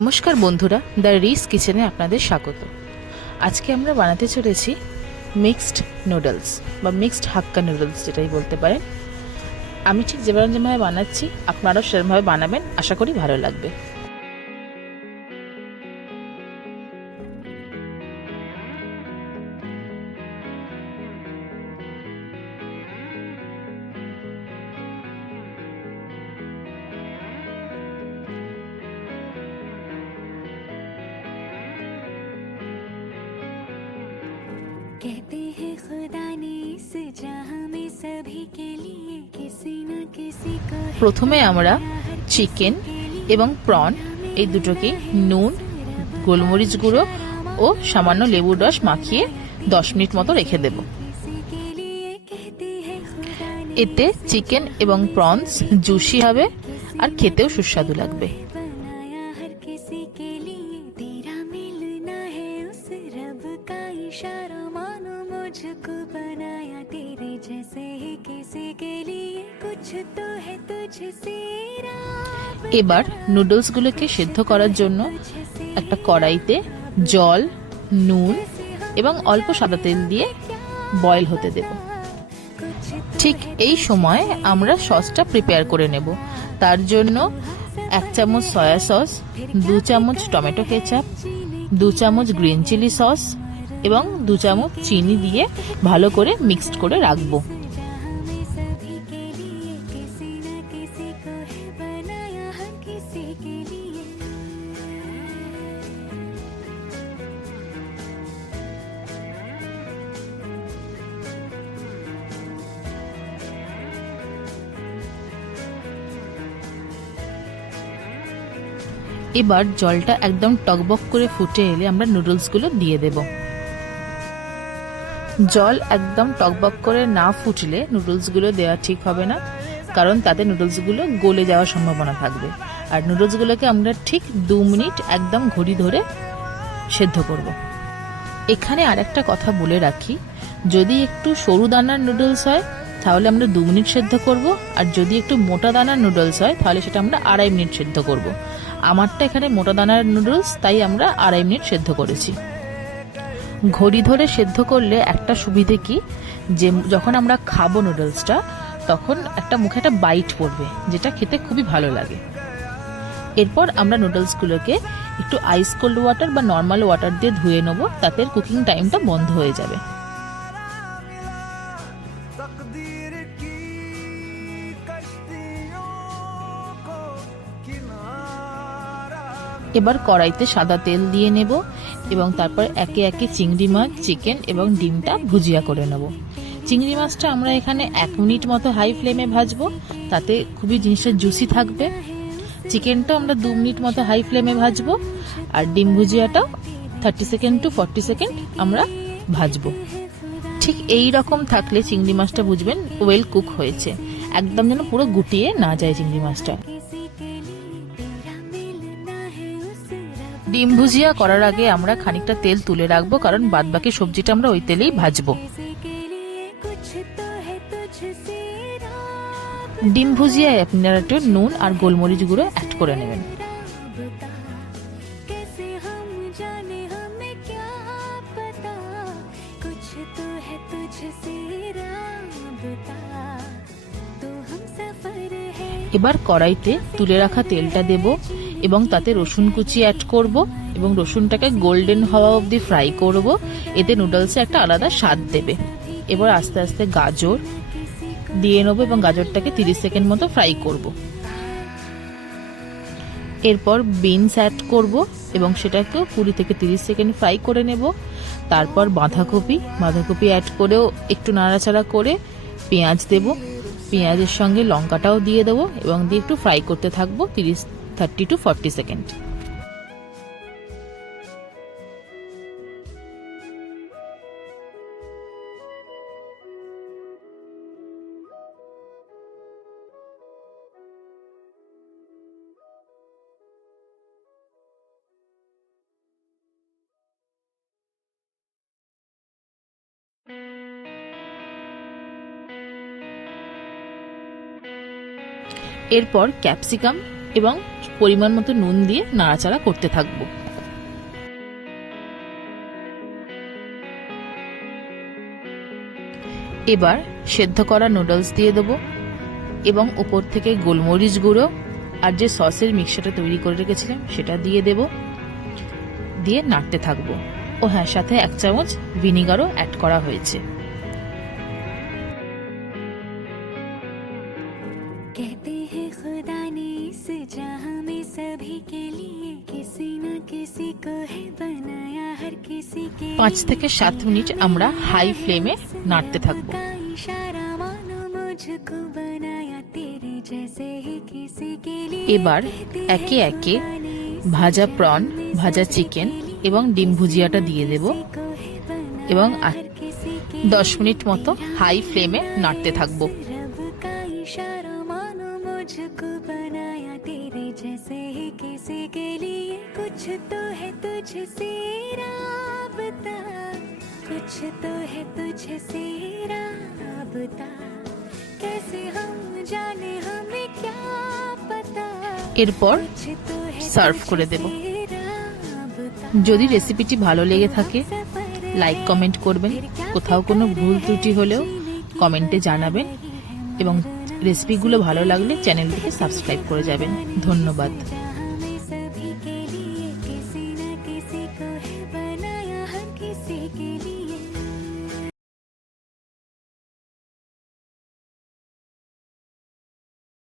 নমস্কার বন্ধুরা, দ্য রিস কিচেনে আপনাদের স্বাগত। আজকে আমরা বানাতে চলেছি মিক্সড নুডলস বা মিক্সড হাক্কা নুডলস, যেটাই বলতে পারেন। আমি ঠিক যেভাবে বানাচ্ছি আপনারাও সেরকমভাবে বানাবেন, আশা করি ভালো লাগবে। कहते हैं खुदा ने इस जहां में सभी के लिए किसी न किसी को প্রথমে আমরা চিকেন এবং প্রন এই দুটোকে নুন, গোলমরিচ গুঁড়ো ও সামান্য লেবুর রস মাখিয়ে 10 মিনিট মতো রেখে দেব। এতে চিকেন এবং প্রনস জুসি হবে আর খেতেও সুস্বাদু লাগবে। मुझको बनाया तेरे जैसे ही किसी के लिए कुछ तो है तुझसे। এবার নুডলসগুলোকে সেদ্ধ করার জন্য একটা কড়াইতে জল, নুন এবং অল্প সাদা তেল দিয়ে বয়েল হতে দেব। ঠিক এই সময় আমরা সসটা প্রিপেয়ার করে নেব। তার জন্য 1 চামচ সয়া সস, 2 চামচ টমেটো কেচাপ, 2 চামচ গ্রিন চিলি সস এবং 2 চামচ চিনি দিয়ে ভালো করে মিক্সড করে রাখবো। এবার জলটা একদম টকবক করে ফুটে এলে আমরা নুডলসগুলো দিয়ে দেব। জল একদম টকবক করে না ফুটলে নুডলসগুলো দেওয়া ঠিক হবে না, কারণ তাতে নুডলসগুলো গলে যাওয়ার সম্ভাবনা থাকবে। আর নুডলসগুলোকে আমরা ঠিক 2 মিনিট একদম ঘড়ি ধরে সেদ্ধ করব। এখানে আরেকটা কথা বলে রাখি, যদি একটু সরু দানার নুডলস হয় তাহলে আমরা 2 মিনিট সেদ্ধ করব, আর যদি একটু মোটা দানার নুডলস হয় তাহলে সেটা আমরা 2.5 মিনিট সেদ্ধ করব। আমারটা এখানে মোটা দানার নুডলস, তাই আমরা 2.5 মিনিট সেদ্ধ করেছি। ঘড়ি ধরে সেদ্ধ করলে একটা সুবিধে কি, যে যখন আমরা খাবো নুডলসটা তখন একটা মুখে একটা বাইট পড়বে, যেটা খেতে খুবই ভালো লাগে। এরপর আমরা নুডলসগুলোকে একটু আইস কোল্ড ওয়াটার বা নর্মাল ওয়াটার দিয়ে ধুয়ে নেবো, তাতে কুকিং টাইমটা বন্ধ হয়ে যাবে। এবার কড়াইতে সাদা তেল দিয়ে নেব এবং তারপর একে একে চিংড়ি মাছ, চিকেন এবং ডিমটা ভুজিয়া করে নেব। চিংড়ি মাছটা আমরা এখানে 1 মিনিট মতো হাই ফ্লেমে ভাজবো, তাতে খুবই জিনিসটা জুসি থাকবে। চিকেনটাও আমরা 2 মিনিট মতো হাই ফ্লেমে ভাজবো, আর ডিম ভুজিয়াটাও 30 সেকেন্ড টু 40 সেকেন্ড আমরা ভাজবো। ঠিক এই রকম থাকলে চিংড়ি মাছটা বুঝবেন ওয়েল কুক হয়েছে, একদম যেন পুরো গুটিয়ে না যায় চিংড়ি মাছটা। ডিম ভুজিয়া করার আগে আমরা খানিকটা তেল তুলে রাখবো, কারণ বাদবাকি সবজিটা আমরা ওই তেলেই ভাজবো। ডিম ভুজিয়ায় আপনারা একটু নুন আর গোলমরিচ গুঁড়ো অ্যাড করে নেবেন। এবার কড়াইতে তুলে রাখা তেলটা দেব এবং তাতে রসুন কুচি অ্যাড করব এবং রসুনটাকে গোল্ডেন হওয়া অবধি ফ্রাই করব। এতে নুডলসে একটা আলাদা স্বাদ দেবে। এবার আস্তে আস্তে গাজর দিয়ে নেবো এবং গাজরটাকে 30 সেকেন্ড মতো ফ্রাই করব। এরপর বিনস অ্যাড করব এবং সেটাকেও 20 থেকে 30 সেকেন্ড ফ্রাই করে নেব। তারপর বাঁধাকপি অ্যাড করেও একটু নাড়াচাড়া করে পেঁয়াজ দেব। পেঁয়াজের সঙ্গে লঙ্কাটাও দিয়ে দেবো এবং দিয়ে একটু ফ্রাই করতে থাকবো 30 to 40 সেকেন্ড। এরপর ক্যাপসিকাম এবং পরিমাণ মতো নুন দিয়ে নাড়াচাড়া করতে থাকবো। এবার সেদ্ধ করা নুডলস দিয়ে দেবো এবং উপর থেকে গোলমরিচ গুঁড়ো আর যে সসের মিক্সচারটা তৈরি করে রেখেছিলাম সেটা দিয়ে দেব, দিয়ে নাড়তে থাকবো। ও হ্যাঁ, সাথে 1 চামচ ভিনিগারও অ্যাড করা হয়েছে। कहते हैं खुदा ने इस जहां में सभी के लिए किसी न किसी को है बनाया, हर किसी के 5 থেকে 7 মিনিট আমরা হাই ফ্লেমে নাড়তে থাকবো। का इशारा मानो मुझको बनाया तेरे जैसे ही किसी के लिए। এবার একে একে ভাজা প্রন, ভাজা চিকেন এবং ডিম ভুজিয়াটা দিয়ে দেব এবং 10 মিনিট মতো হাই ফ্লেমে নাড়তে থাকবো। रब का इशारा मानो मुझको बनाया तेरे जैसे ही किसी के लिए, कुछ तो है तुझसे राबता, कुछ तो है तुझसे राबता, कैसे हम जाने हमें क्या पता, এরপর कुछ तो है সার্ভ করে দেব। तुझसे राबता। যদি রেসিপিটি ভালো লেগে থাকে লাইক কমেন্ট করবেন, কোথাও কোনো ভুল ত্রুটি হলেও কমেন্টে জানাবেন এবং রেসিপিগুলো ভালো লাগলে চ্যানেলটিকে সাবস্ক্রাইব করে যাবেন। ধন্যবাদ।